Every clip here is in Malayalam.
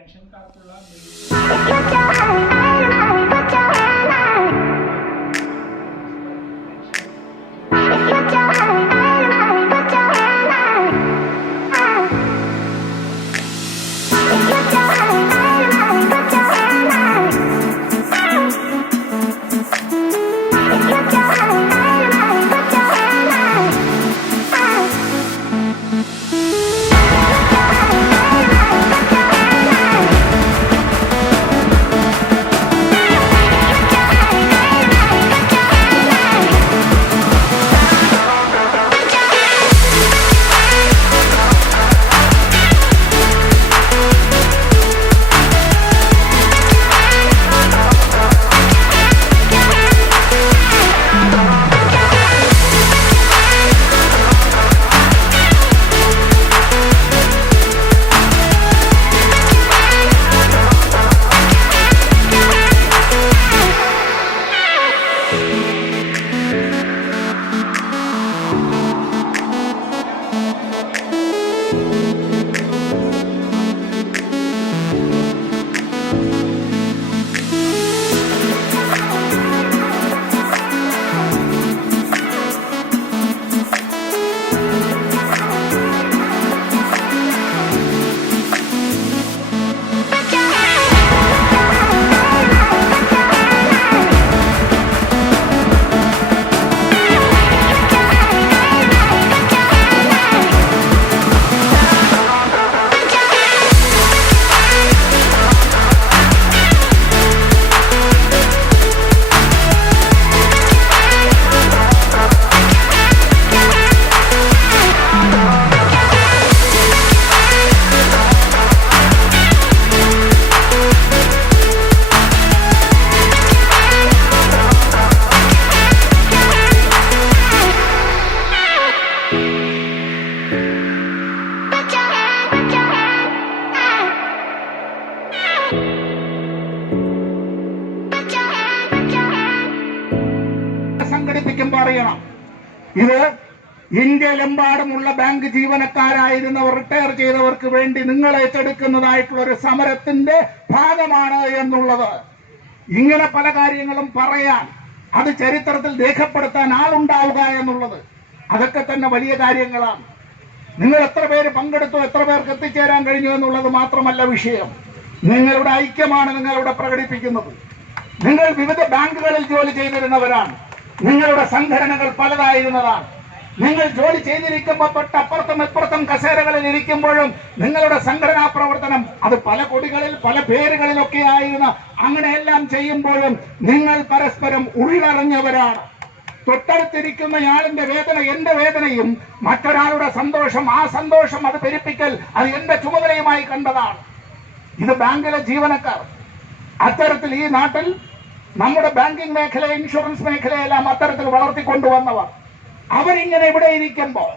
പെൻഷൻകാർക്കുള്ള സംഘടിപ്പിക്കുമ്പോൾ അറിയണം, ഇത് ഇന്ത്യയിലെമ്പാടുമുള്ള ബാങ്ക് ജീവനക്കാരായിരുന്നവർ റിട്ടയർ ചെയ്തവർക്ക് വേണ്ടി നിങ്ങൾ ഏറ്റെടുക്കുന്നതായിട്ടുള്ള ഒരു സമരത്തിന്റെ ഭാഗമാണ് എന്നുള്ളത്. ഇങ്ങനെ പല കാര്യങ്ങളും പറയാൻ, അത് ചരിത്രത്തിൽ രേഖപ്പെടുത്താൻ ആളുണ്ടാവുക എന്നുള്ളത്, അതൊക്കെ തന്നെ വലിയ കാര്യങ്ങളാണ്. നിങ്ങൾ എത്ര പേര് പങ്കെടുത്തു, എത്ര പേർക്ക് എത്തിച്ചേരാൻ കഴിഞ്ഞു എന്നുള്ളത് മാത്രമല്ല വിഷയം. നിങ്ങളുടെ ഐക്യമാണ് നിങ്ങളിവിടെ പ്രകടിപ്പിക്കുന്നത്. നിങ്ങൾ വിവിധ ബാങ്കുകളിൽ ജോലി ചെയ്തിരുന്നവരാണ്. നിങ്ങളുടെ സംഘടനകൾ പലതായിരുന്നതാണ്. നിങ്ങൾ ജോലി ചെയ്തിരിക്കുമ്പോൾ തൊട്ടപ്പുറത്തും ഇപ്പുറത്തും കസേരകളിൽ ഇരിക്കുമ്പോഴും നിങ്ങളുടെ സംഘടനാ പ്രവർത്തനം അത് പല കൊടികളിൽ പല പേരുകളിലൊക്കെ ആയിരുന്ന അങ്ങനെയെല്ലാം ചെയ്യുമ്പോഴും നിങ്ങൾ പരസ്പരം ഉള്ളറിഞ്ഞവരാണ്. തൊട്ടടുത്തിരിക്കുന്നയാളിന്റെ വേദന എന്റെ വേദനയും മറ്റൊരാളുടെ സന്തോഷം ആ സന്തോഷം അത് പെരുപ്പിക്കൽ അത് എന്റെ ചുമതലയുമായി കണ്ടതാണ്. ഇത് ബാങ്കിലെ ജീവനക്കാർ അത്തരത്തിൽ ഈ നാട്ടിൽ നമ്മുടെ ബാങ്കിംഗ് മേഖല, ഇൻഷുറൻസ് മേഖലയെല്ലാം അത്തരത്തിൽ വളർത്തിക്കൊണ്ടുവന്നവർ അവരിങ്ങനെ ഇവിടെ ഇരിക്കുമ്പോൾ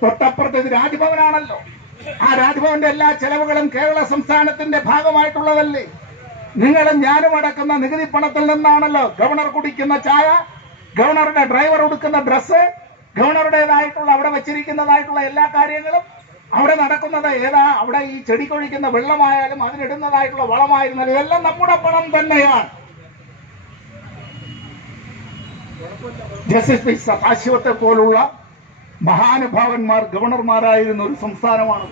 തൊട്ടപ്പുറത്ത് ഇത് രാജ്ഭവനാണല്ലോ. ആ രാജ്ഭവന്റെ എല്ലാ ചെലവുകളും കേരള സംസ്ഥാനത്തിന്റെ ഭാഗമായിട്ടുള്ളതല്ലേ. നിങ്ങളും ഞാനും അടക്കുന്ന നികുതി പണത്തിൽ നിന്നാണല്ലോ ഗവർണർ കുടിക്കുന്ന ചായ, ഗവർണറുടെ ഡ്രൈവർ ഉടുക്കുന്ന ഡ്രസ്സ്, ഗവർണറുടേതായിട്ടുള്ള അവിടെ വെച്ചിരിക്കുന്നതായിട്ടുള്ള എല്ലാ കാര്യങ്ങളും, അവിടെ നടക്കുന്നത് ഏതാ, അവിടെ ഈ ചെടിക്കൊഴിക്കുന്ന വെള്ളമായാലും അതിനിടുന്നതായിട്ടുള്ള വളമായിരുന്നാലും ഇതെല്ലാം നമ്മുടെ പണം തന്നെയാണ്. ജസ്റ്റിസ് പി സദാശിവത്തെ പോലുള്ള മഹാനുഭാവന്മാർ ഗവർണർമാരായിരുന്ന ഒരു സംസ്ഥാനമാണ്.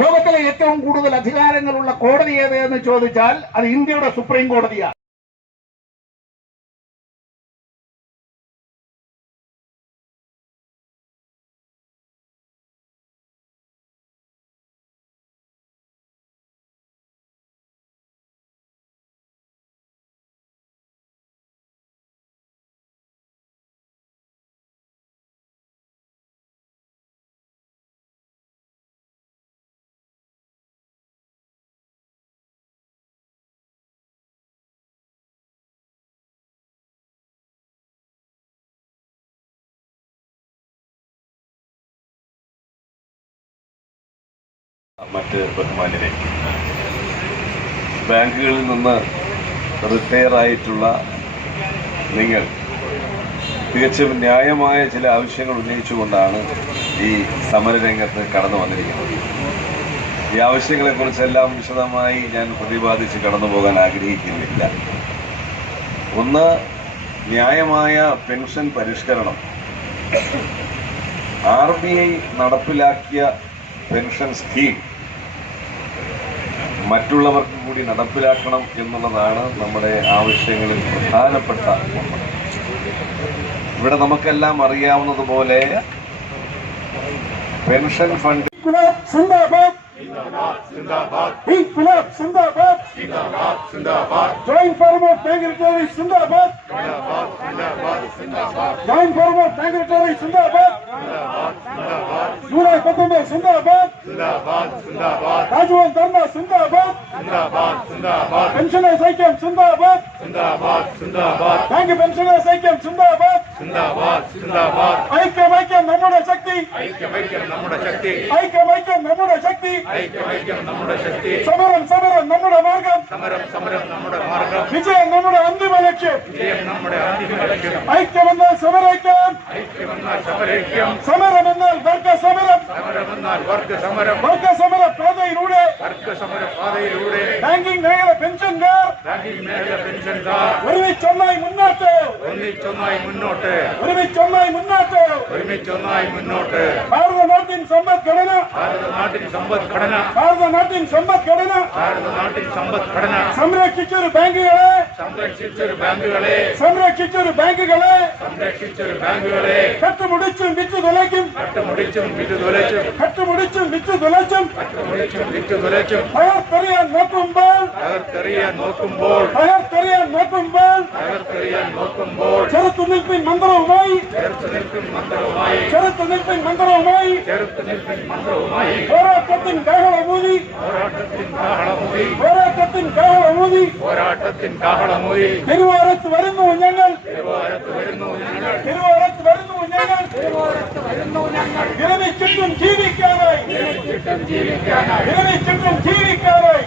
ലോകത്തിലെ ഏറ്റവും കൂടുതൽ അധികാരങ്ങളുള്ള കോടതി ഏത് എന്ന് ചോദിച്ചാൽ അത് ഇന്ത്യയുടെ സുപ്രീം കോടതിയാണ്. മറ്റ് ബഹുമാന്യരെ, ബാങ്കുകളിൽ നിന്ന് റിട്ടയർ ആയിട്ടുള്ള നിങ്ങൾ തികച്ചും ന്യായമായ ചില ആവശ്യങ്ങൾ ഉന്നയിച്ചുകൊണ്ടാണ് ഈ സമരരംഗത്ത് കടന്നു വന്നിരിക്കുന്നത്. ഈ ആവശ്യങ്ങളെക്കുറിച്ചെല്ലാം വിശദമായി ഞാൻ പ്രതിപാദിച്ച് കടന്നു പോകാൻ ആഗ്രഹിക്കുന്നില്ല. ഒന്ന്, ന്യായമായ പെൻഷൻ പരിഷ്കരണം. RBI നടപ്പിലാക്കിയ പെൻഷൻ സ്കീം മറ്റുള്ളവർക്കും കൂടി നടപ്പിലാക്കണം എന്നുള്ളതാണ് നമ്മുടെ ആവശ്യങ്ങളിൽ പ്രധാനപ്പെട്ട ഒന്ന്. ഇവിടെ നമുക്കെല്ലാം അറിയാവുന്നതുപോലെ pension fund İnkılap Zindabad! Zindabad! Zindabad! Joint Farmer Secretary Zindabad! Zindabad! Zindabad! Zindabad! Joint Farmer Secretary Zindabad! Zindabad! Zindabad! Juray Patumbe Zindabad! Zindabad! Zindabad! Rajwan Dharna Zindabad! Zindabad! Zindabad! Pensioners Aikyam Zindabad! Zindabad! Zindabad! Bank Pensioners Aikyam Zindabad! Zindabad! Zindabad! Aikyam Aikyam Nammude Shakti! ഐക്യം ഐക്യം നമ്മുടെ ശക്തി. Aikyam Aikyam Nammude Shakti! ഐക്യം ഐക്യം നമ്മുടെ ശക്തി. Samaram Samaram Nammude Margam! സമരം സമരം നമ്മുടെ മാർഗം. Vijayam Nammude Antima Laksham! വിജയം നമ്മുടെ അന്തിമ ലക്ഷ്യം. Aikyam Ennal Samaraikyam! ഐക്യമെന്നാൽ സമരൈക്യം. Samaram Ennal Varga Samaram! സമരമെന്നാൽ വർഗ സമരം. വർഗ സമര പാതയിലൂടെ വർഗ സമര പാതയിലൂടെ ബാങ്കിംഗ് മേഖല പെൻഷൻകാർ ബാങ്കിംഗ് മേഖല പെൻഷൻകാർ ഒരുമിച്ചൊന്നായി മുന്നോട്ട് ഒന്നിച്ചൊന്നായി മുന്നോട്ട് ഒരുമിച്ചൊന്നായി മുന്നോട്ട് ഒരുമിച്ചൊന്നായി മുന്നോട്ട്. ഭാരത നാട്ടിൻ സമ്പദ്ഘടന ഭാരത നാട്ടിൻ സമ്പദ്ഘടന ഭാരത നാട്ടിൻ സമ്പദ്ഘടന ഭാരത നാട്ടിൻ സമ്പദ്ഘടന സംരക്ഷിച്ചൊരു ബാങ്കുകളെ സംരക്ഷിച്ചൊരു ബാങ്കുകളെ സംരക്ഷിച്ചൊരു ബാങ്കുകളെ സംരക്ഷിച്ചൊരു ബാങ്കുകളെ കട്ടുമുടിച്ചും വിറ്റു തുലയ്ക്കും കട്ടുമുടിച്ചും വിറ്റു തുലച്ചും കട്ടുമുടിച്ചും വിറ്റു തുലച്ചും കട്ടുമുടിച്ചും വിറ്റു തുലച്ചും തകർത്തെറിയാൻ നോക്കുമ്പോൾ തകർത്തെറിയാൻ നോക്കുമ്പോൾ തകർത്തെറിയാൻ നോക്കുമ്പോൾ തകർത്തെറിയാൻ നോക്കുമ്പോൾ ചെറുത്തുനിൽപ്പിൻ മന്ത്രവുമായി ചേർത്ത് നിൽക്കും മന്ത്രവുമായി ചെറുത്തുനിൽപ്പിൻ മന്ത്രവുമായി ചേർത്ത് നിൽക്കും മന്ത്രവുമായി പോരാട്ടത്തിൻ കാഹളമൂതി പോരാട്ടത്തിൻ കാഹളമൂതി പോരാട്ടത്തിൻ കാഹളമൂതി പോരാട്ടത്തിൻ കാഹളമൂതി തിരുവാരത്ത് വരുന്നു ഞങ്ങൾ തിരുവാരത്ത് വരുന്നു ഞങ്ങൾ തിരുവാരത്ത് വരുന്നു ഞങ്ങൾ വിരമിച്ചിട്ടും ജീവിക്കാനായി ജീവിക്കാനായി വിരമിച്ചിട്ടും ജീവിക്കാനായി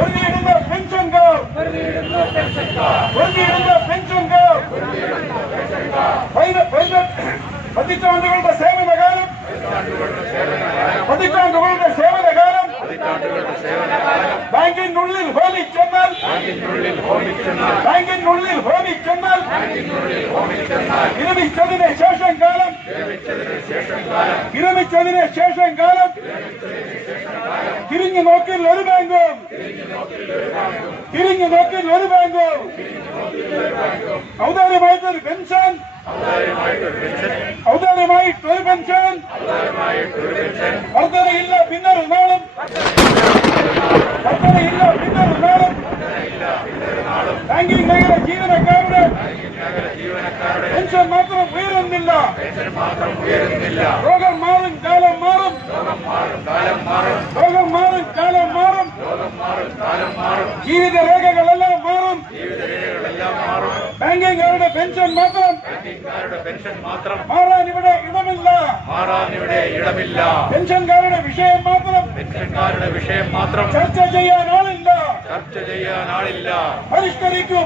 ഒരുങ്ങിയിടുന്ന പെൻഷൻകാർ ഒരുങ്ങിയിടുന്ന പെൻഷൻകാർ പതിറ്റാണ്ടുകളുടെ സേവനകാലം പതിറ്റാണ്ടുകളുടെ സേവനകാലം ബാങ്കിനുള്ളിൽ ഹോമിച്ചെന്നാൽ ബാങ്കിനുള്ളിൽ ഹോമിച്ചെന്നാൽ വിരമിച്ചതിന് ശേഷം കാലം വിരമിച്ചതിന് ശേഷം കാലം തിരിഞ്ഞു നോക്കിൽ ഒരു ബാങ്കും തിരിഞ്ഞു നോക്കിൽ ഒരു ബാങ്കും ഔദാര്യമായിട്ടൊരു പെൻഷൻ ഔദാര്യമായിട്ടൊരു പെൻഷൻ വർദ്ധനയില്ല പിന്നൊരു നാളും വർദ്ധനയില്ല പിന്നൊരു നാളും ബാങ്കിംഗ് മേഖല ജീവനക്കാരുടെ പെൻഷൻ മാത്രം ഉയരുന്നില്ല രോഗം മാറും കാലം മാറും രോഗം മാറും കാലം മാറും ജീവിത രേഖകളെല്ലാം മാറും ബാങ്കിംഗുകാരുടെ പെൻഷൻ മാത്രം മാറാൻ ഇവിടെ ഇടമില്ല പെൻഷൻകാരുടെ വിഷയം മാത്രം ചർച്ച ചെയ്യാൻ ആളില്ല പരിഷ്കരിക്കൂ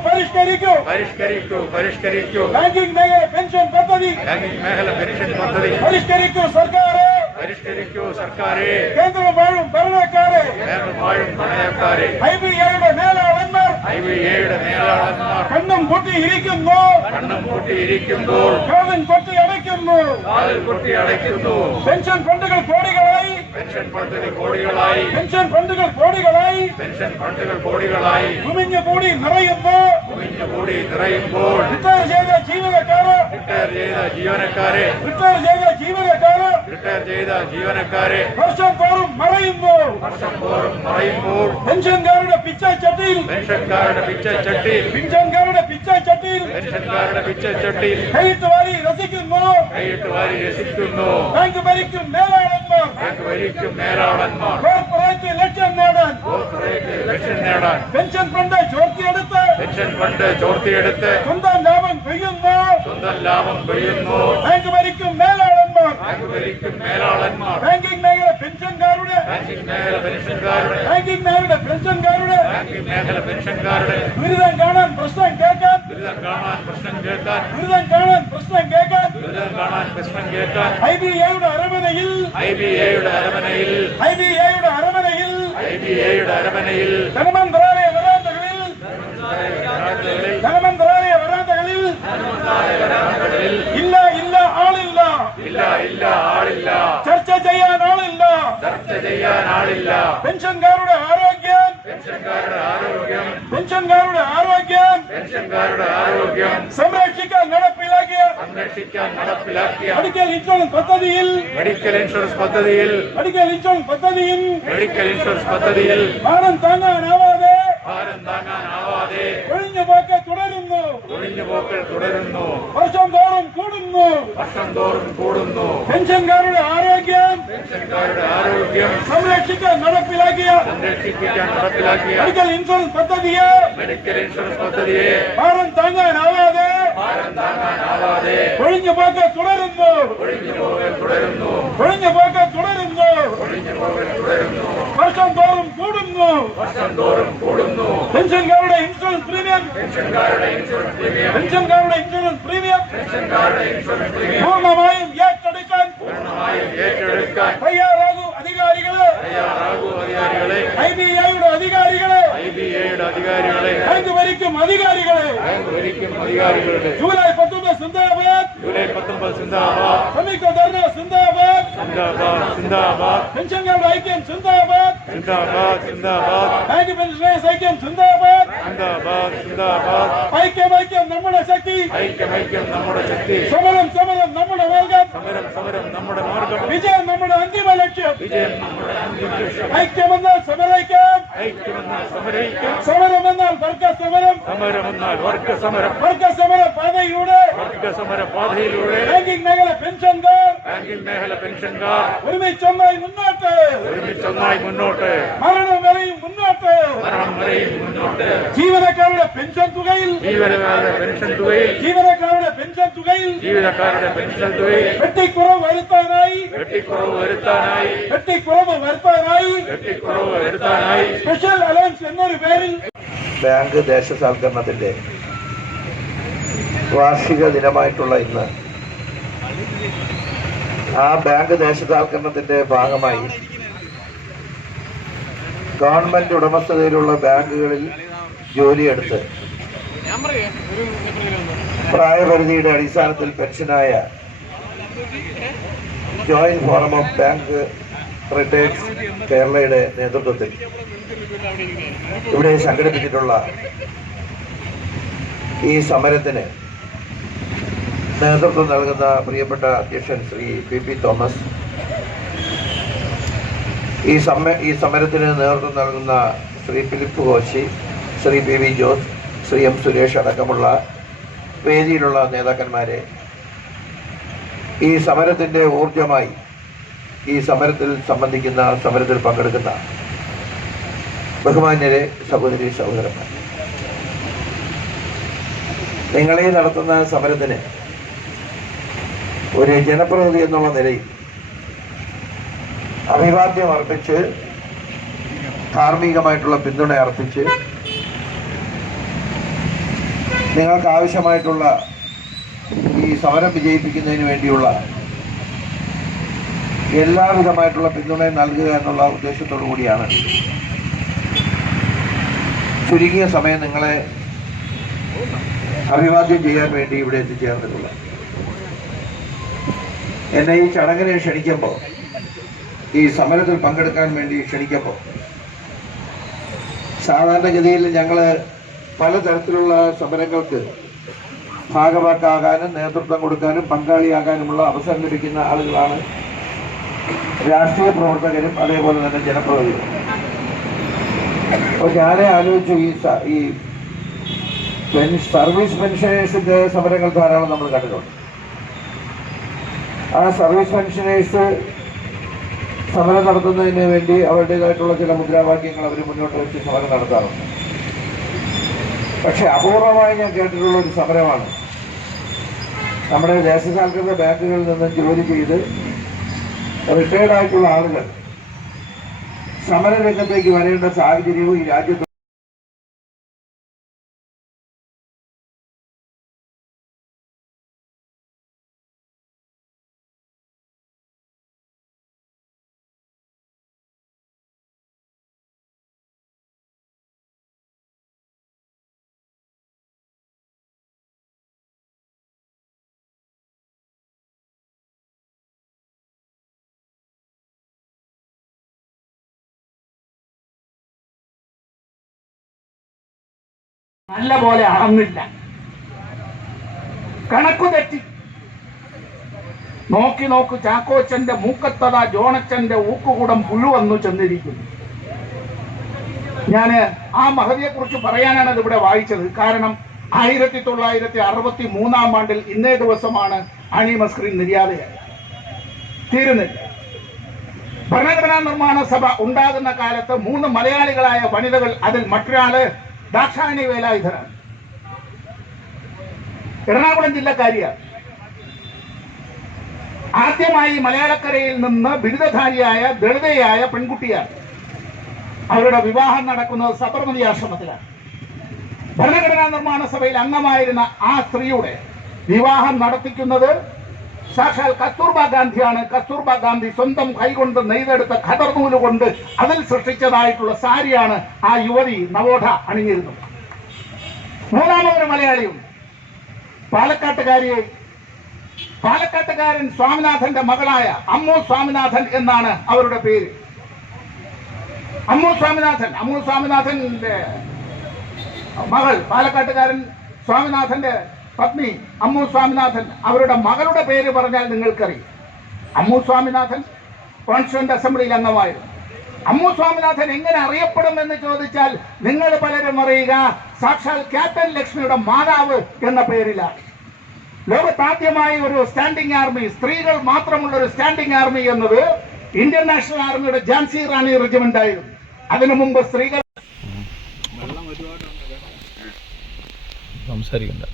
ബാങ്കിംഗ് മേഖല പെൻഷൻ പദ്ധതി പരിഷ്കരിക്കൂ സർക്കാരെ കേന്ദ്രം വാഴും ഭരണക്കാരെ IBAയുടെ മേലാളന്മാർ കണ്ണും പൊട്ടിയിരിക്കുന്നു കാതും കൊട്ടി അടയ്ക്കുന്നു പെൻഷൻ ഫണ്ടുകൾ കോടികളായി കുമിഞ്ഞു കൂടി നിറയുന്നു റിട്ടയർ ചെയ്ത ജീവനക്കാരെ വർഷം തോറും മറയുന്നു പെൻഷൻകാരുടെ പിച്ചച്ചട്ടിയിൽ കൈയിട്ട് വാരി രസിക്കുന്നു ബാങ്ക് ഭരിക്കും മേലാളന്മാർ കോർപ്പറേറ്റ് ലക്ഷ്യം നേടാൻ പെൻഷൻ ഫണ്ട് ചോർത്തിയെടുത്ത് സ്വന്തം ലാഭം കൊയ്യുന്നു ബാങ്ക് ഭരിക്കും മേലാളന്മാർ ബാങ്കിംഗ് മേഖല പെൻഷൻകാരുടെ ബാങ്കിംഗ് മേഖല പെൻഷൻകാരുടെ ബാങ്കിംഗ് മേഖല പെൻഷൻകാരുടെ ബാങ്കിംഗ് മേഖല പെൻഷൻകാരുടെ ദുരിതം കാണാൻ പ്രശ്നം കേൾക്കാൻ ദുരിതം കാണാൻ പ്രശ്നം കേൾക്കാൻ ദുരിതം കാണാൻ പ്രശ്നം കേൾക്കാൻ ദുരിതം കാണാൻ പ്രശ്നം കേൾക്കാൻ IBAയുടെ അരമനയിൽ IBAയുടെ അരമനയിൽ IBAയുടെ അരമനയിൽ IBAയുടെ അരമനയിൽ ധനമന്ത്രാലയ വരാന്തകളിൽ ധനമന്ത്രാലയ വരാന്തകളിൽ ഇല്ല ഇല്ല ആളില്ല ഇല്ല ഇല്ല ആളില്ല ചർച്ച ചെയ്യാൻ ആളില്ല ചർച്ച ചെയ്യാൻ ആളില്ല പെൻഷൻകാരുടെ ആരോഗ്യം പെൻഷൻകാരുടെ ആരോഗ്യം പെൻഷൻകാരുടെ ആരോഗ്യം പെൻഷൻകാരുടെ ആരോഗ്യം സംരക്ഷിക്കാൻ നടപ്പിലാക്കിയ സംരക്ഷിക്കാൻ നടപ്പിലാക്കിയ മെഡിക്കൽ ഇൻഷുറൻസ് പദ്ധതിയിൽ മെഡിക്കൽ ഇൻഷുറൻസ് പദ്ധതിയിൽ മെഡിക്കൽ ഇൻഷുറൻസ് പദ്ധതിയിൽ മെഡിക്കൽ ഇൻഷുറൻസ് പദ്ധതിയിൽ ഭാരം താങ്ങാനാവാതെ ഭാരം താങ്ങാനാവാതെ ഒഴിഞ്ഞുപോക്ക് തുടരുന്നു ഒഴിഞ്ഞുപോക്കൽ തുടരുന്നു വർഷം തോറും കൂടുന്നു വർഷം തോറും കൂടുന്നു പെൻഷൻകാരുടെ ആരോഗ്യം പെൻഷൻകാരുടെ ആരോഗ്യം സംരക്ഷിക്കാൻ നടപ്പിലാക്കിയ സംരക്ഷിക്കാൻ നടപ്പിലാക്കിയ മെഡിക്കൽ ഇൻഷുറൻസ് പദ്ധതിയെ മെഡിക്കൽ ഇൻഷുറൻസ് പദ്ധതിയെ ഭാരം താങ്ങാനാവാതെ ഭാരം താങ്ങാനാവാതെ ഒഴിഞ്ഞുപോക്ക് തുടരുന്നു ഒഴിഞ്ഞുപോകൽ തുടരുന്നു ഒഴിഞ്ഞുപോക്ക് തുടരുന്നു ഒഴിഞ്ഞുപോകൽ തുടരുന്നു വർഷം തോറും കൂടുന്നു വർഷം തോറും കൂടുന്നു പെൻഷൻകാരുടെ ഇൻഷുറൻസ് പ്രീമിയം പെൻഷൻകാരുടെ ഇൻഷുറൻസ് പ്രീമിയം പെൻഷൻകാരുടെ ഇൻഷുറൻസ് പ്രീമിയം പെൻഷൻകാരുടെ ഇൻഷുറൻസ് പ്രീമിയം പൂർണ്ണമായും ഏറ്റെടുക്കാൻ പൂർണ്ണമായും ഏറ്റെടുക്കാൻ തയ്യാറാകൂ അധികാരികളെ തയ്യാറാകൂ അധികാരികളെ IBAയുടെ അധികാരികളെ IBAയുടെ അധികാരികളെ ബാങ്ക് ഭരിക്കും അധികാരികളെ ബാങ്ക് ഭരിക്കും അധികാരികളുടെ ജൂലൈ 19 സിന്ദാബാദ് ജൂലൈ 19 സിന്ദാബാദ് സംയുക്ത ധർണ സിന്ദാബാദ് സിന്ദാബാദ് സിന്ദാബാദ് പെൻഷൻകാരുടെ ഐക്യം സിന്ദാബാദ് സിന്ദാബാദ് സിന്ദാബാദ് ബാങ്ക് പെൻഷനേഴ്സ് ഐക്യം സിന്ദാബാദ് സിന്ദാബാദ് സിന്ദാബാദ് ഐക്യം ഐക്യം നമ്മുടെ ശക്തി ഐക്യം ഐക്യം നമ്മുടെ ശക്തി സമരം സമരം നമ്മുടെ മാർഗം സമരം സമരം നമ്മുടെ മാർഗം വിജയം നമ്മുടെ അന്തിമ ലക്ഷ്യം വിജയം നമ്മുടെ അന്തിമ ലക്ഷ്യം ഐക്യമെന്നാൽ സമരൈക്യം ഐക്യമെന്നാൽ സമരയിക്കാം സമരമെന്നാൽ വർഗ സമരം സമരമെന്നാൽ വർഗ സമരം വർഗ സമര പാതയിലൂടെ വർഗ സമര പാതയിലൂടെ ബാങ്കിംഗ് മേഖല പെൻഷൻകാർ ബാങ്കിംഗ് മേഖല പെൻഷൻകാർ ഒരുമിച്ചൊന്നായി മുന്നോട്ട് ഒരുമിച്ചൊന്നായി മുന്നോട്ട് മരണം വരെയും മുന്നോട്ട് മരണം വരെയും മുന്നോട്ട് ജീവനക്കാരുടെ പെൻഷൻ തുകയിൽ ജീവനക്കാരുടെ പെൻഷൻ തുകയിൽ ജീവനക്കാരുടെ പെൻഷൻ തുകയിൽ ജീവനക്കാരുടെ പെൻഷൻ തുകയിൽ വെട്ടിക്കുറവ് വരുത്താനായി വെട്ടിക്കുറവ് വരുത്താനായി വെട്ടിക്കുറവ് വരുത്താനായി വെട്ടിക്കുറവ് വരുത്താനായി സ്പെഷ്യൽ അലവൻസ് എന്നൊരു പേരിൽ ബാങ്ക് ദേശസാൽക്കരണത്തിന്റെ വാർഷിക ദിനമായിട്ടുള്ള ഇന്ന് ആ ബാങ്ക് ദേശസാൽക്കരണത്തിന്റെ ഭാഗമായി ഗവൺമെന്റ് ഉടമസ്ഥതയിലുള്ള ബാങ്കുകളിൽ ജോലിയെടുത്ത് പ്രായപരിധിയുടെ അടിസ്ഥാനത്തിൽ പെൻഷനായ ജോയിന്റ് ഫോറം ഓഫ് ബാങ്ക് റിട്ടയേർഡ്സ് കേരളയുടെ നേതൃത്വത്തിൽ ഇവിടെ സംഘടിപ്പിച്ചിട്ടുള്ള ഈ സമരത്തിന് നേതൃത്വം നൽകുന്ന പ്രിയപ്പെട്ട അധ്യക്ഷൻ ശ്രീ PP തോമസ്, ഈ സമരത്തിന് നേതൃത്വം നൽകുന്ന Shri Philip Koshy, Shri PV Jose, Shri M Suresh അടക്കമുള്ള വേദിയിലുള്ള നേതാക്കന്മാരെ, ഈ സമരത്തിൻ്റെ ഊർജമായി ഈ സമരത്തിൽ സംബന്ധിക്കുന്ന, സമരത്തിൽ പങ്കെടുക്കുന്ന ബഹുമാന്യരെ, സഹോദരി സഹോദരന്മാർ, നിങ്ങളെ നടത്തുന്ന സമരത്തിന് ഒരു ജനപ്രതിനിധി എന്നുള്ള നിലയിൽ അഭിവാദ്യം അർപ്പിച്ച്, ധാർമ്മികമായിട്ടുള്ള പിന്തുണ അർപ്പിച്ച്, നിങ്ങൾക്ക് ആവശ്യമായിട്ടുള്ള ഈ സമരം വിജയിപ്പിക്കുന്നതിന് വേണ്ടിയുള്ള എല്ലാവിധമായിട്ടുള്ള പിന്തുണയും നൽകുക എന്നുള്ള ഉദ്ദേശത്തോടു കൂടിയാണ് ചുരുങ്ങിയ സമയം നിങ്ങളെ അഭിവാദ്യം ചെയ്യാൻ വേണ്ടി ഇവിടെ എത്തിച്ചേർന്നിട്ടുള്ളത്. എന്നെ ഈ ചടങ്ങിനെ ക്ഷണിക്കുമ്പോൾ, ഈ സമരത്തിൽ പങ്കെടുക്കാൻ വേണ്ടി ക്ഷണിക്കുമ്പോൾ, സാധാരണഗതിയിൽ ഞങ്ങൾ പലതരത്തിലുള്ള സമരങ്ങൾക്ക് ഭാഗവാക്കാകാനും നേതൃത്വം കൊടുക്കാനും പങ്കാളിയാകാനുമുള്ള അവസരം ലഭിക്കുന്ന ആളുകളാണ് രാഷ്ട്രീയ പ്രവർത്തകരും അതേപോലെ തന്നെ ജനപ്രതിനിധികളും. അപ്പോൾ ഞാനേ ആലോചിച്ചു, ഈ സർവീസ് പെൻഷനേഴ്സിന്റെ സമരങ്ങൾ ധാരാളം നമ്മൾ കണ്ടിട്ടുണ്ട്. ആ സർവീസ് പെൻഷനേഴ്സ് സമരം നടത്തുന്നതിന് വേണ്ടി അവരുടേതായിട്ടുള്ള ചില മുദ്രാവാക്യങ്ങൾ അവർ മുന്നോട്ട് വെച്ച് സമരം നടത്താറുണ്ട്. പക്ഷെ അപൂർവമായി ഞാൻ കേട്ടിട്ടുള്ള ഒരു സമരമാണ് നമ്മുടെ ദേശസാൽകൃത ബാങ്കുകളിൽ നിന്ന് ജോലി ചെയ്ത് റിട്ടയർഡ് ആയിട്ടുള്ള ആളുകൾ സമരരംഗത്തേക്ക് വരേണ്ട സാഹചര്യവും ഈ രാജ്യത്ത് നല്ല പോലെ അളന്നില്ല, കണക്കു തെറ്റി. നോക്കി നോക്കു ചാക്കോച്ചന്റെ മൂക്കത്തത ജോണച്ചന്റെ ഊക്കുകൂടം പുഴുവന്നു ചെന്നിരിക്കുന്നു. ഞാന് ആ മഹതിയെ കുറിച്ച് പറയാനാണ് ഇത് ഇവിടെ വായിച്ചത്. കാരണം 1963 ഇന്നേ ദിവസമാണ് അണി മസ്ക്രീൻ നിര്യാതയായി. തീരുന്നില്ല. ഭരണഘടനാ നിർമ്മാണ സഭ ഉണ്ടാകുന്ന കാലത്ത് 3 മലയാളികളായ വനിതകൾ, അതിൽ മറ്റൊരാള് ദാക്ഷായണി വേലായുധനാണ്, എറണാകുളം ജില്ലക്കാരിയാണ്. ആദ്യമായി മലയാളക്കരയിൽ നിന്ന് ബിരുദധാരിയായ ദളിതയായ പെൺകുട്ടിയാണ്. അവരുടെ വിവാഹം നടക്കുന്നത് സബർമതി ആശ്രമത്തിലാണ്. ഭരണഘടനാ നിർമ്മാണ സഭയിൽ അംഗമായിരുന്ന ആ സ്ത്രീയുടെ വിവാഹം നടത്തിക്കുന്നത് സാക്ഷാൽ കസ്തൂർബ ഗാന്ധിയാണ്. കസ്തൂർബ ഗാന്ധി സ്വന്തം കൈകൊണ്ട് നെയ്തെടുത്ത ഖദർ നൂല് കൊണ്ട് അതിൽ സൃഷ്ടിച്ചതായിട്ടുള്ള സാരിയാണ് ആ യുവതി നവോഢ അണിഞ്ഞിരുന്നത്. മൂന്നാമതൊരു മലയാളിയും പാലക്കാട്ടുകാരൻ സ്വാമിനാഥന്റെ മകളായ അമ്മു സ്വാമിനാഥൻ എന്നാണ് അവരുടെ പേര്. അമ്മു സ്വാമിനാഥന്റെ മകൾ, പാലക്കാട്ടുകാരൻ സ്വാമിനാഥന്റെ പത്നി അമ്മു സ്വാമിനാഥൻ. അവരുടെ മകളുടെ പേര് പറഞ്ഞാൽ നിങ്ങൾക്കറിയും. അമ്മു സ്വാമിനാഥൻ കോൺസ്റ്റിറ്റ്യൂവന്റ് അസംബ്ലിയിൽ അംഗമായിരുന്നു. അമ്മു സ്വാമിനാഥൻ എങ്ങനെ അറിയപ്പെടുമെന്ന് ചോദിച്ചാൽ നിങ്ങൾ പലരും അറിയുക സാക്ഷാൽ ക്യാപ്റ്റൻ ലക്ഷ്മിയുടെ മാതാവ് എന്ന പേരിലാണ്. ലോകത്താദ്യമായി ഒരു സ്റ്റാൻഡിംഗ് ആർമി, സ്ത്രീകൾ മാത്രമുള്ള ഒരു സ്റ്റാൻഡിംഗ് ആർമി എന്നത് ഇന്ത്യൻ നാഷണൽ ആർമിയുടെ ഝാൻസി റാണി റെജിമെന്റ് ആയിരുന്നു. അതിനു മുമ്പ് സ്ത്രീകൾ സംസാരിക്കണ്ട.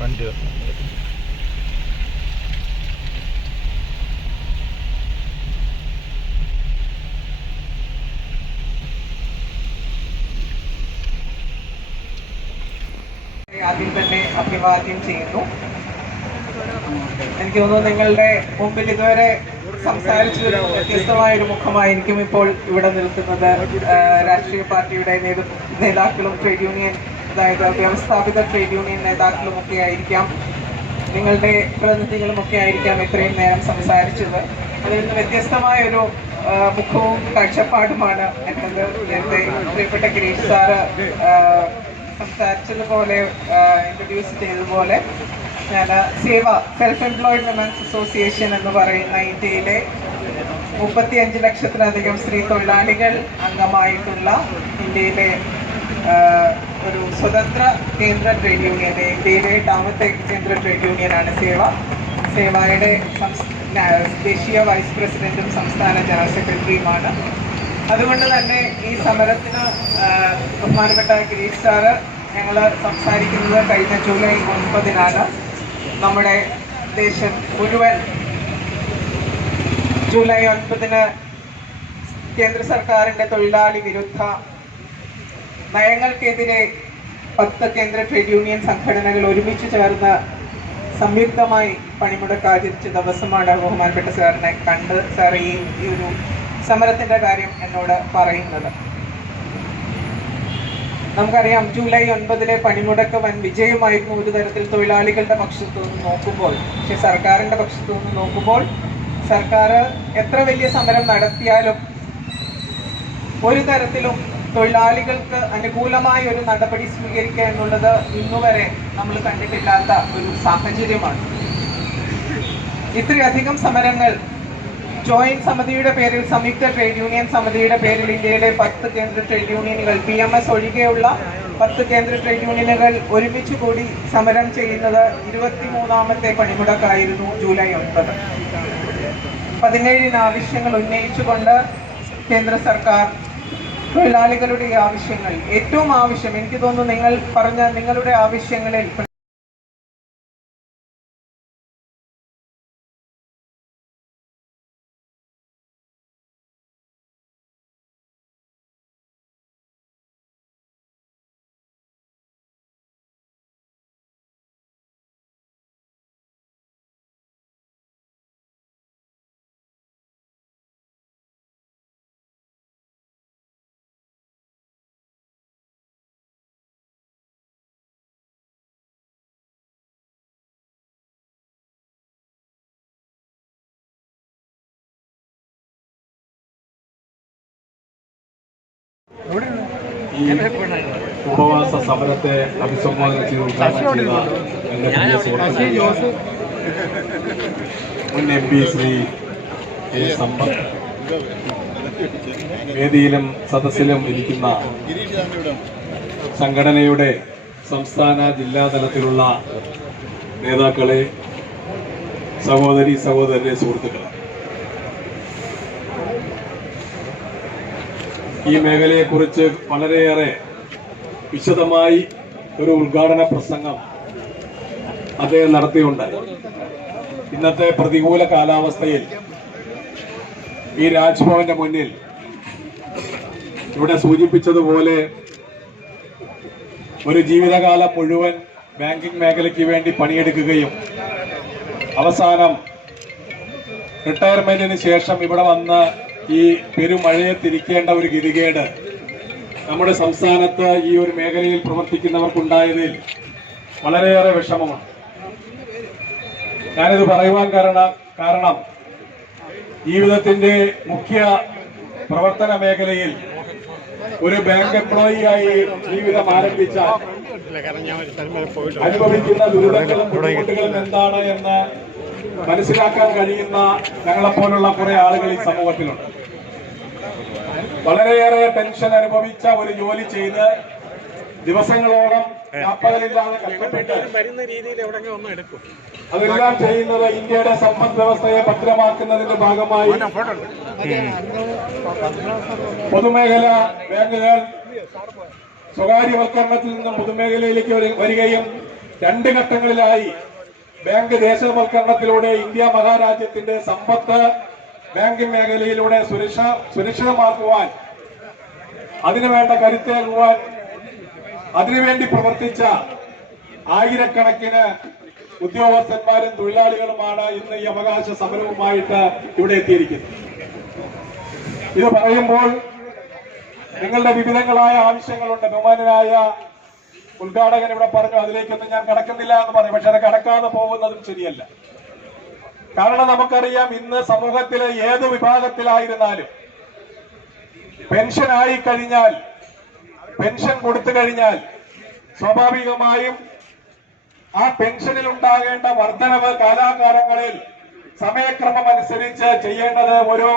വണ്ടി വരണം. ആദ്യം തന്നെ അഭിവാദ്യം ചെയ്യുന്നു. എനിക്ക് തോന്നുന്നു നിങ്ങളുടെ മുമ്പിൽ ഇതുവരെ സംസാരിച്ചൊരു വ്യത്യസ്തമായൊരു മുഖമായിരിക്കും ഇപ്പോൾ ഇവിടെ നിൽക്കുന്നത്. രാഷ്ട്രീയ പാർട്ടിയുടെ നേതാക്കളും ട്രേഡ് യൂണിയൻ, അതായത് വ്യവസ്ഥാപിത ട്രേഡ് യൂണിയൻ നേതാക്കളുമൊക്കെ ആയിരിക്കാം, നിങ്ങളുടെ പ്രതിനിധികളുമൊക്കെ ആയിരിക്കാം ഇത്രയും നേരം സംസാരിച്ചത്. അതിൽ നിന്ന് വ്യത്യസ്തമായൊരു മുഖവും കാഴ്ചപ്പാടുമാണ് എന്നത്. നേരത്തെ പ്രിയപ്പെട്ട ഗിരീഷ് സാറ് സംസാരിച്ചതുപോലെ, ഇൻട്രൊഡ്യൂസ് ചെയ്തതുപോലെ, ഞാൻ സെൽഫ് എംപ്ലോയിഡ് വിമൻസ് അസോസിയേഷൻ എന്ന് പറയുന്ന ഇന്ത്യയിലെ 35 ലക്ഷത്തിലധികം സ്ത്രീ തൊഴിലാളികൾ അംഗമായിട്ടുള്ള ഇന്ത്യയിലെ ഒരു സ്വതന്ത്ര കേന്ദ്ര ട്രേഡ് യൂണിയൻ, ഇന്ത്യയിലെ 8ാമത്തെ കേന്ദ്ര ട്രേഡ് യൂണിയനാണ് സേവയുടെ ദേശീയ വൈസ് പ്രസിഡന്റും സംസ്ഥാന ജനറൽ സെക്രട്ടറിയുമാണ്. അതുകൊണ്ട് തന്നെ ഈ സമരത്തിന് ബഹുമാനപ്പെട്ട ഗിരീഷ് സാറ് ഞങ്ങൾ സംസാരിക്കുന്നത് കഴിഞ്ഞ ജൂലൈ 9 നമ്മുടെ ദേശം മുഴുവൻ ജൂലൈ 9 കേന്ദ്ര സർക്കാരിൻ്റെ തൊഴിലാളി വിരുദ്ധ നയങ്ങൾക്കെതിരെ 10 കേന്ദ്ര ട്രേഡ് യൂണിയൻ സംഘടനകൾ ഒരുമിച്ച് ചേർന്ന് സംയുക്തമായി പണിമുടക്ക് ആചരിച്ച ദിവസമാണ് ബഹുമാനപ്പെട്ട സാറിനെ കണ്ട് സാർ ഈ ഒരു സമരത്തിൻ്റെ കാര്യം എന്നോട് പറയുന്നത്. നമുക്കറിയാം, ജൂലൈ 9 പണിമുടക്ക് വൻ വിജയമായിരുന്നു ഒരു തരത്തിൽ തൊഴിലാളികളുടെ പക്ഷത്തു നിന്ന് നോക്കുമ്പോൾ. പക്ഷെ സർക്കാരിൻ്റെ പക്ഷത്തു നിന്ന് നോക്കുമ്പോൾ സർക്കാർ എത്ര വലിയ സമരം നടത്തിയാലും ഒരു തരത്തിലും തൊഴിലാളികൾക്ക് അനുകൂലമായ ഒരു നടപടി സ്വീകരിക്കുക എന്നുള്ളത് ഇന്നുവരെ നമ്മൾ കണ്ടിട്ടില്ലാത്ത ഒരു സാഹചര്യമാണ്. ഇത്രയധികം സമരങ്ങൾ ജോയിന്റ് സമിതിയുടെ പേരിൽ, സംയുക്ത ട്രേഡ് യൂണിയൻ സമിതിയുടെ പേരിൽ ഇന്ത്യയിലെ 10 കേന്ദ്ര ട്രേഡ് യൂണിയനുകൾ, PMS ഒഴികെയുള്ള 10 കേന്ദ്ര ട്രേഡ് യൂണിയനുകൾ ഒരുമിച്ച് കൂടി സമരം ചെയ്യുന്നത് 23ാമത്തെ പണിമുടക്കായിരുന്നു ജൂലൈ 9. 17 ആവശ്യങ്ങൾ ഉന്നയിച്ചുകൊണ്ട് കേന്ദ്ര സർക്കാർ തൊഴിലാളികളുടെ ആവശ്യങ്ങൾ, ഏറ്റവും ആവശ്യം എനിക്ക് തോന്നുന്നു നിങ്ങൾ പറഞ്ഞ നിങ്ങളുടെ ആവശ്യങ്ങളിൽ ഈ ഉപവാസ സമരത്തെ അഭിസംബോധന ചെയ്ത് ഉദ്ഘാടനം ചെയ്ത എൻ്റെ പ്രിയ സുഹൃത്തുക്കളായ മുൻ MP ശ്രീ A. സമ്പത്ത്, വേദിയിലും സദസ്സിലും ഇരിക്കുന്ന സംഘടനയുടെ സംസ്ഥാന ജില്ലാ തലത്തിലുള്ള നേതാക്കളെ, സഹോദരരെ, സുഹൃത്തുക്കളെ, ഈ മേഖലയെക്കുറിച്ച് വളരെയേറെ വിശദമായി ഒരു ഉദ്ഘാടന പ്രസംഗം അദ്ദേഹം നടത്തിയുണ്ടായി. ഇന്നത്തെ പ്രതികൂല കാലാവസ്ഥയിൽ ഈ രാജ്ഭവന്റെ മുന്നിൽ ഇവിടെ സൂചിപ്പിച്ചതുപോലെ ഒരു ജീവിതകാലം മുഴുവൻ ബാങ്കിംഗ് മേഖലയ്ക്ക് വേണ്ടി പണിയെടുക്കുകയും അവസാനം റിട്ടയർമെന്റിന് ശേഷം ഇവിടെ വന്ന് ഈ പെരുമഴയത്തിരിക്കേണ്ട ഒരു ഗതികേട് നമ്മുടെ സംസ്ഥാനത്ത് ഈ ഒരു മേഖലയിൽ പ്രവർത്തിക്കുന്നവർക്കുണ്ടായതിൽ വളരെയേറെ വിഷമമാണ്. ഞാനിത് പറയുവാൻ കാരണം ജീവിതത്തിന്റെ മുഖ്യ പ്രവർത്തന മേഖലയിൽ ഒരു ബാങ്ക് എംപ്ലോയിയായി ജീവിതം ആരംഭിച്ചാൽ അനുഭവിക്കുന്ന ദുരിതങ്ങളും ബുദ്ധിമുട്ടുകളും എന്താണ് എന്ന് മനസ്സിലാക്കാൻ കഴിയുന്ന ഞങ്ങളെപ്പോലുള്ള കുറെ ആളുകൾ ഈ സമൂഹത്തിലുണ്ട്. വളരെയേറെ ടെൻഷൻ അനുഭവിച്ച ഒരു ജോലി ചെയ്ത് ദിവസങ്ങളോളം രാപ്പകലില്ലാതെ കഷ്ടപ്പെട്ട് അതെല്ലാം ചെയ്യുന്നത് ഇന്ത്യയുടെ സമ്പദ് വ്യവസ്ഥയെ ഭദ്രമാക്കുന്നതിന്റെ ഭാഗമായി പൊതുമേഖല ബാങ്കുകൾ സ്വകാര്യവൽക്കരണത്തിൽ നിന്നും പൊതുമേഖലയിലേക്ക് വരികയും 2 ഘട്ടങ്ങളിലായി ബാങ്ക് ദേശവൽക്കരണത്തിലൂടെ ഇന്ത്യ മഹാരാജ്യത്തിന്റെ സമ്പത്ത് ബാങ്കിംഗ് മേഖലയിലൂടെ സുരക്ഷിതമാക്കുവാൻ, അതിനുവേണ്ട കരുത്തേകുവാൻ, അതിനുവേണ്ടി പ്രവർത്തിച്ച ആയിരക്കണക്കിന് ഉദ്യോഗസ്ഥന്മാരും തൊഴിലാളികളുമാണ് ഇന്ന് ഈ അവകാശ സമരവുമായിട്ട് ഇവിടെ എത്തിയിരിക്കുന്നത്. ഇത് പറയുമ്പോൾ നിങ്ങളുടെ വിവിധങ്ങളായ ആവശ്യങ്ങളുണ്ട്. ബഹുമാനനായ ഉദ്ഘാടകൻ ഇവിടെ പറഞ്ഞു, അതിലേക്കൊന്നും ഞാൻ കടക്കുന്നില്ല എന്ന് പറഞ്ഞു. പക്ഷെ അത് കടക്കാതെ പോകുന്നതും ശരിയല്ല. കാരണം നമുക്കറിയാം, ഇന്ന് സമൂഹത്തിലെ ഏത് വിഭാഗത്തിലായിരുന്നാലും പെൻഷൻ ആയി കഴിഞ്ഞാൽ, പെൻഷൻ കൊടുത്തു കഴിഞ്ഞാൽ സ്വാഭാവികമായും ആ പെൻഷനിൽ ഉണ്ടാകേണ്ട വർധനവ് കാലാകാലങ്ങളിൽ സമയക്രമം അനുസരിച്ച് ചെയ്യേണ്ടത് ഒരു